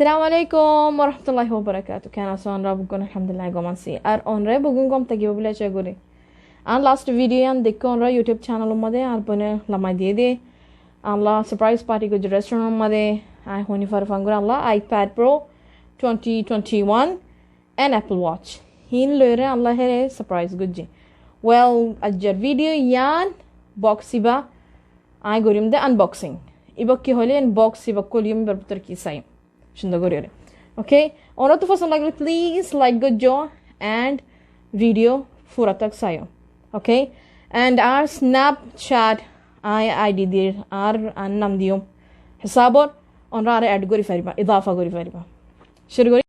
السلام عليكم ورحمة الله وبركاته. كان أصلا رابقون الحمد لله قومان سي أون رابقون قوم تجيبوا بلا شغوري. أنا last video أن دكون را يوتيوب channel ماذا أربنا لما ديدي الله surprise party को जो restaurant ماذا आई होनी फरफंगुर الله iPad Pro 2021 and Apple Watch هين لوري الله هي surprise Gujji well أجر video يان box يبا I قريم ده unboxing يبقى هولي unbox يبقى كل يوم بربطر كيسايم شنو قريره okay और तो फसल लग please like good job and video पूरा तक सायो okay and our Snapchat ID dir our नाम दियो हिसाबर और रारे ऐड गोरी फरीबा इजाफा गोरी फरीबा शुरू गोरी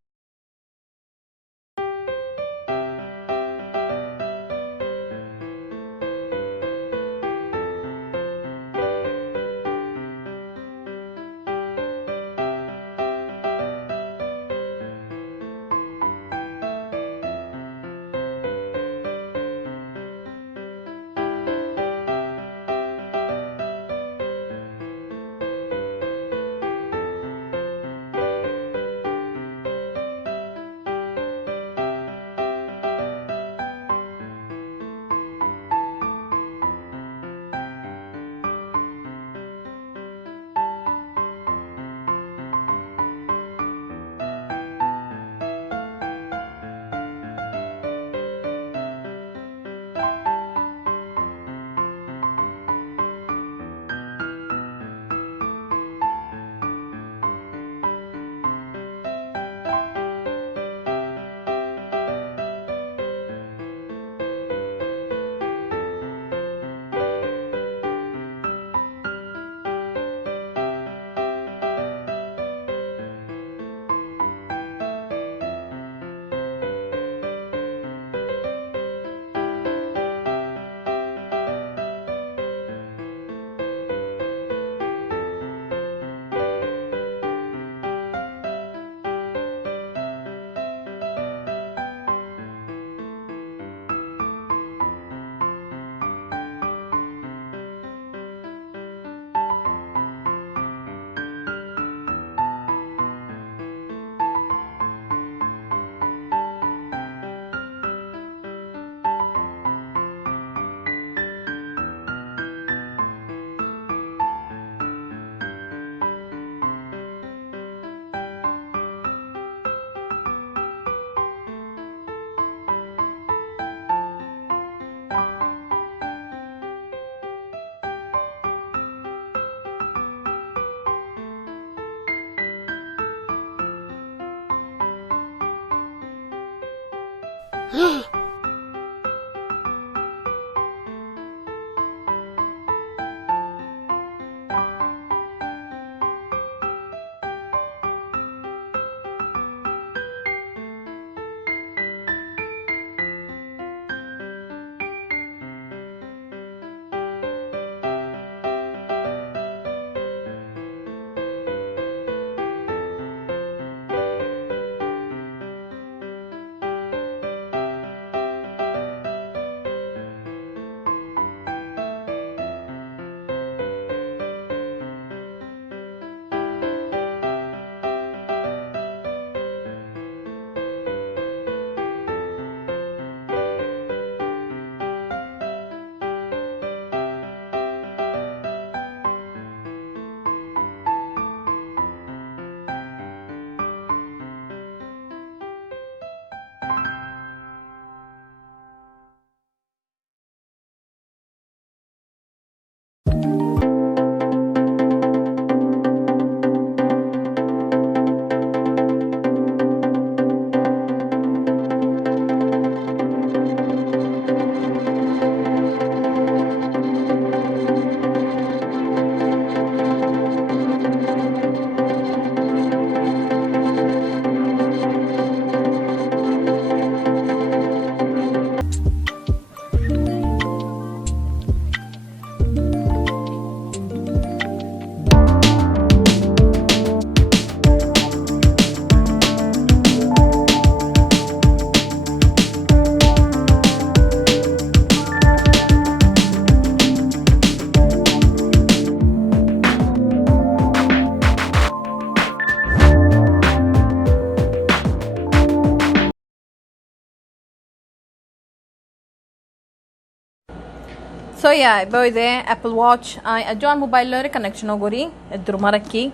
So yeah, boy there Apple Watch I join mobile connection ogori edru marakki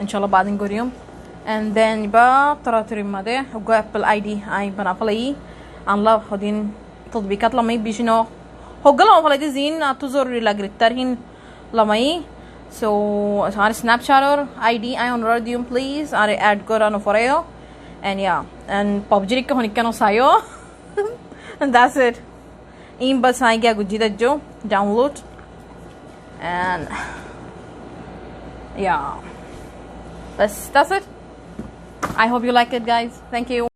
inshallah بعدين goriyum and then يبقى تراتري ماده وجو Apple ID I بنافلي الله خدين تطبيقات لما يبيشنو هقولهم فلادي زين تزور لاجريتارهن لما ي so على Snapchat or ID I on radium please على add gorano foreo and yeah and PUBG के होने का सायो and that's it in बस आएंगे अगुजी जो download and yeah that's it I hope you like it guys thank you